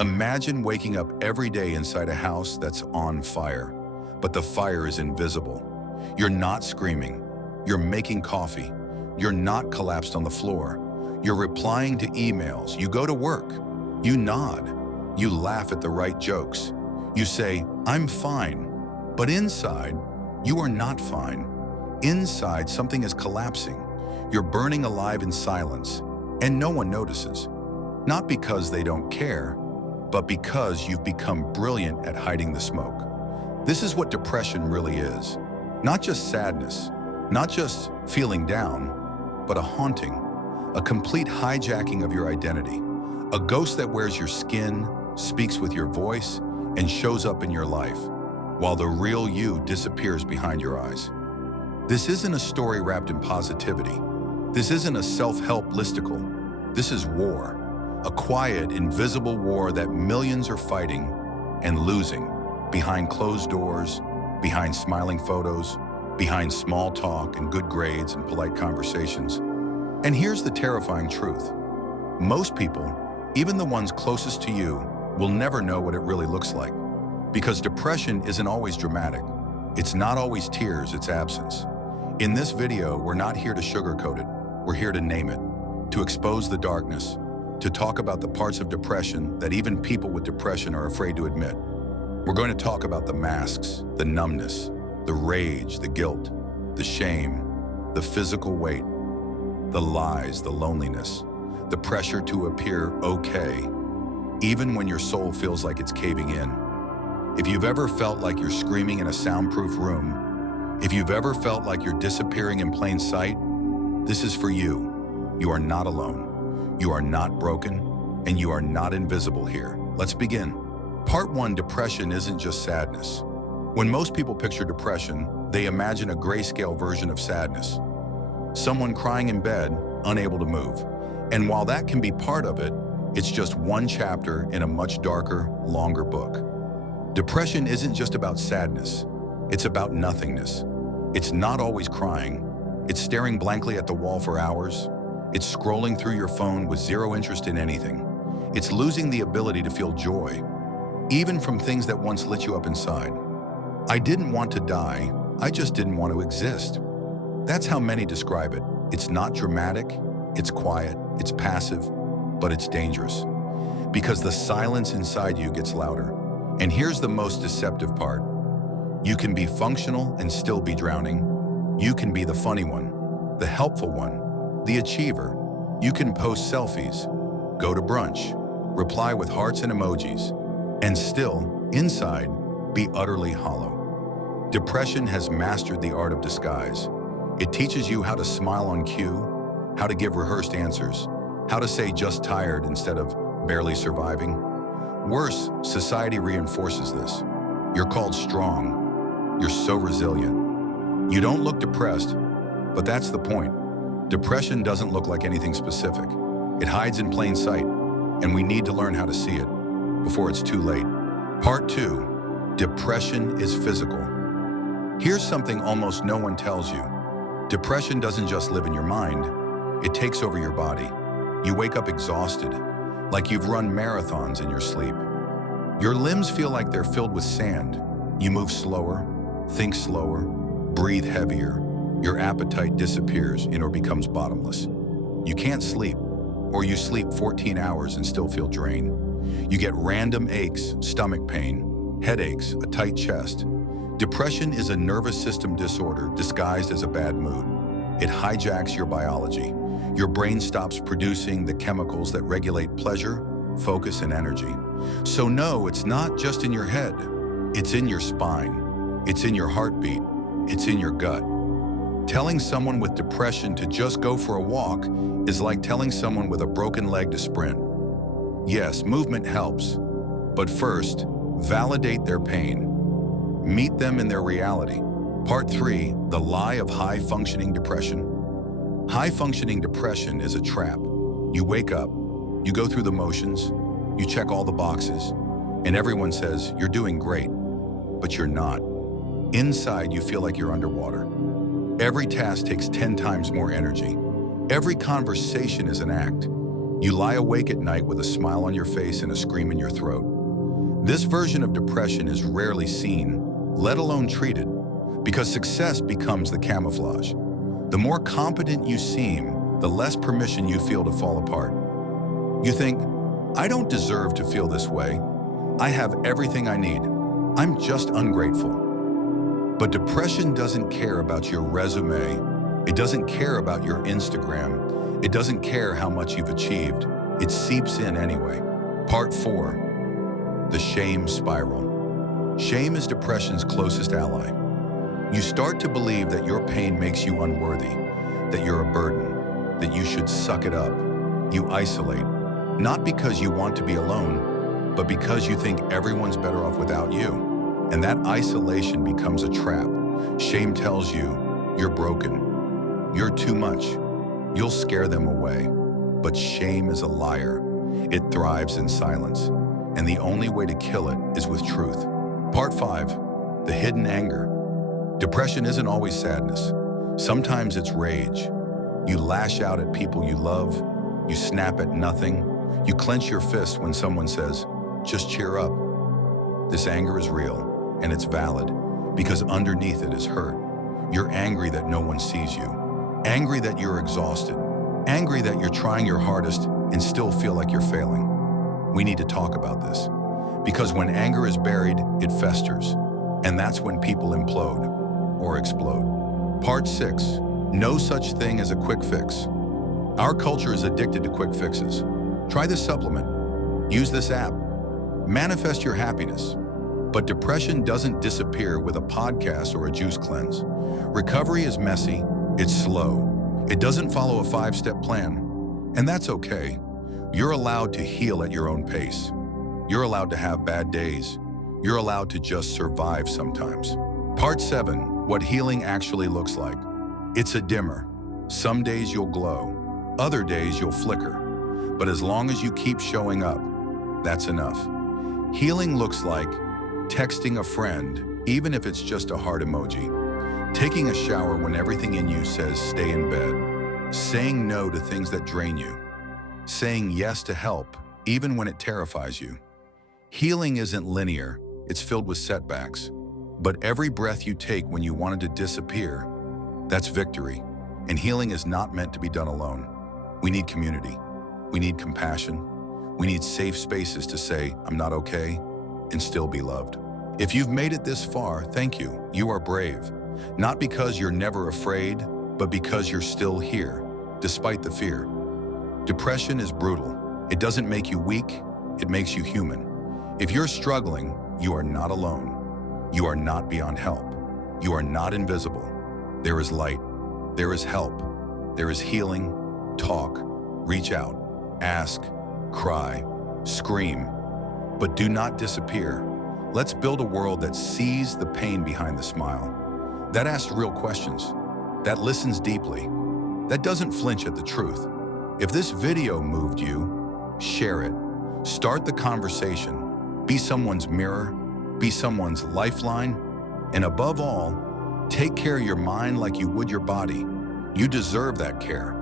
Imagine waking up every day inside a house that's on fire, but the fire is invisible. You're not screaming. You're making coffee. You're not collapsed on the floor. You're replying to emails. You go to work. You nod. You laugh at the right jokes. You say, "I'm fine." But inside, you are not fine. Inside, something is collapsing. You're burning alive in silence, and no one notices. Not because they don't care, but because you've become brilliant at hiding the smoke. This is what depression really is. Not just sadness, not just feeling down, but a haunting, a complete hijacking of your identity. A ghost that wears your skin, speaks with your voice, and shows up in your life, while the real you disappears behind your eyes. This isn't a story wrapped in positivity. This isn't a self-help listicle. This is war. A quiet, invisible war that millions are fighting and losing behind closed doors, behind smiling photos, behind small talk and good grades and polite conversations. And here's the terrifying truth. Most people, even the ones closest to you, will never know what it really looks like. Because depression isn't always dramatic. It's not always tears, it's absence. In this video, we're not here to sugarcoat it. We're here to name it, to expose the darkness, to talk about the parts of depression that even people with depression are afraid to admit. We're going to talk about the masks, the numbness, the rage, the guilt, the shame, the physical weight, the lies, the loneliness, the pressure to appear okay, even when your soul feels like it's caving in. If you've ever felt like you're screaming in a soundproof room, if you've ever felt like you're disappearing in plain sight, this is for you. You are not alone. You are not broken, and you are not invisible here. Let's begin. Part 1, depression isn't just sadness. When most people picture depression, they imagine a grayscale version of sadness. Someone crying in bed, unable to move. And while that can be part of it, it's just one chapter in a much darker, longer book. Depression isn't just about sadness. It's about nothingness. It's not always crying. It's staring blankly at the wall for hours. It's scrolling through your phone with zero interest in anything. It's losing the ability to feel joy, even from things that once lit you up inside. I didn't want to die. I just didn't want to exist. That's how many describe it. It's not dramatic. It's quiet. It's passive, but it's dangerous. Because the silence inside you gets louder. And here's the most deceptive part. You can be functional and still be drowning. You can be the funny one, the helpful one, the achiever. You can post selfies, go to brunch, reply with hearts and emojis, and still, inside, be utterly hollow. Depression has mastered the art of disguise. It teaches you how to smile on cue, how to give rehearsed answers, how to say just tired instead of barely surviving. Worse, society reinforces this. You're called strong. You're so resilient. You don't look depressed, but that's the point. Depression doesn't look like anything specific. It hides in plain sight, and we need to learn how to see it before it's too late. Part 2, depression is physical. Here's something almost no one tells you. Depression doesn't just live in your mind, it takes over your body. You wake up exhausted, like you've run marathons in your sleep. Your limbs feel like they're filled with sand. You move slower, think slower, breathe heavier. Your appetite disappears and or becomes bottomless. You can't sleep, or you sleep 14 hours and still feel drained. You get random aches, stomach pain, headaches, a tight chest. Depression is a nervous system disorder disguised as a bad mood. It hijacks your biology. Your brain stops producing the chemicals that regulate pleasure, focus, and energy. So no, it's not just in your head. It's in your spine. It's in your heartbeat. It's in your gut. Telling someone with depression to just go for a walk is like telling someone with a broken leg to sprint. Yes, movement helps, but first, validate their pain. Meet them in their reality. Part 3, the lie of high-functioning depression. High-functioning depression is a trap. You wake up, you go through the motions, you check all the boxes, and everyone says you're doing great, but you're not. Inside, you feel like you're underwater. Every task takes 10 times more energy. Every conversation is an act. You lie awake at night with a smile on your face and a scream in your throat. This version of depression is rarely seen, let alone treated, because success becomes the camouflage. The more competent you seem, the less permission you feel to fall apart. You think, I don't deserve to feel this way. I have everything I need. I'm just ungrateful. But depression doesn't care about your resume. It doesn't care about your Instagram. It doesn't care how much you've achieved. It seeps in anyway. Part 4, the shame spiral. Shame is depression's closest ally. You start to believe that your pain makes you unworthy, that you're a burden, that you should suck it up. You isolate, not because you want to be alone, but because you think everyone's better off without you. And that isolation becomes a trap. Shame tells you, you're broken, you're too much, you'll scare them away. But shame is a liar. It thrives in silence, and the only way to kill it is with truth. Part 5, the hidden anger. Depression isn't always sadness. Sometimes it's rage. You lash out at people you love, you snap at nothing, you clench your fist when someone says, just cheer up. This anger is real. And it's valid, because underneath it is hurt. You're angry that no one sees you, angry that you're exhausted, angry that you're trying your hardest and still feel like you're failing. We need to talk about this, because when anger is buried, it festers, and that's when people implode or explode. Part 6, no such thing as a quick fix. Our culture is addicted to quick fixes. Try this supplement, use this app, manifest your happiness. But depression doesn't disappear with a podcast or a juice cleanse. Recovery is messy, it's slow. It doesn't follow a 5-step plan, and that's okay. You're allowed to heal at your own pace. You're allowed to have bad days. You're allowed to just survive sometimes. Part 7, what healing actually looks like. It's a dimmer. Some days you'll glow, other days you'll flicker. But as long as you keep showing up, that's enough. Healing looks like texting a friend, even if it's just a heart emoji. Taking a shower when everything in you says stay in bed. Saying no to things that drain you. Saying yes to help, even when it terrifies you. Healing isn't linear, it's filled with setbacks. But every breath you take when you wanted to disappear, that's victory. And healing is not meant to be done alone. We need community. We need compassion. We need safe spaces to say, I'm not okay, and still be loved. If you've made it this far, thank you. You are brave. Not because you're never afraid, but because you're still here, despite the fear. Depression is brutal. It doesn't make you weak, it makes you human. If you're struggling, you are not alone. You are not beyond help. You are not invisible. There is light. There is help. There is healing. Talk. Reach out. Ask. Cry. Scream. But do not disappear. Let's build a world that sees the pain behind the smile, that asks real questions, that listens deeply, that doesn't flinch at the truth. If this video moved you, share it. Start the conversation. Be someone's mirror, be someone's lifeline, and above all, take care of your mind like you would your body. You deserve that care.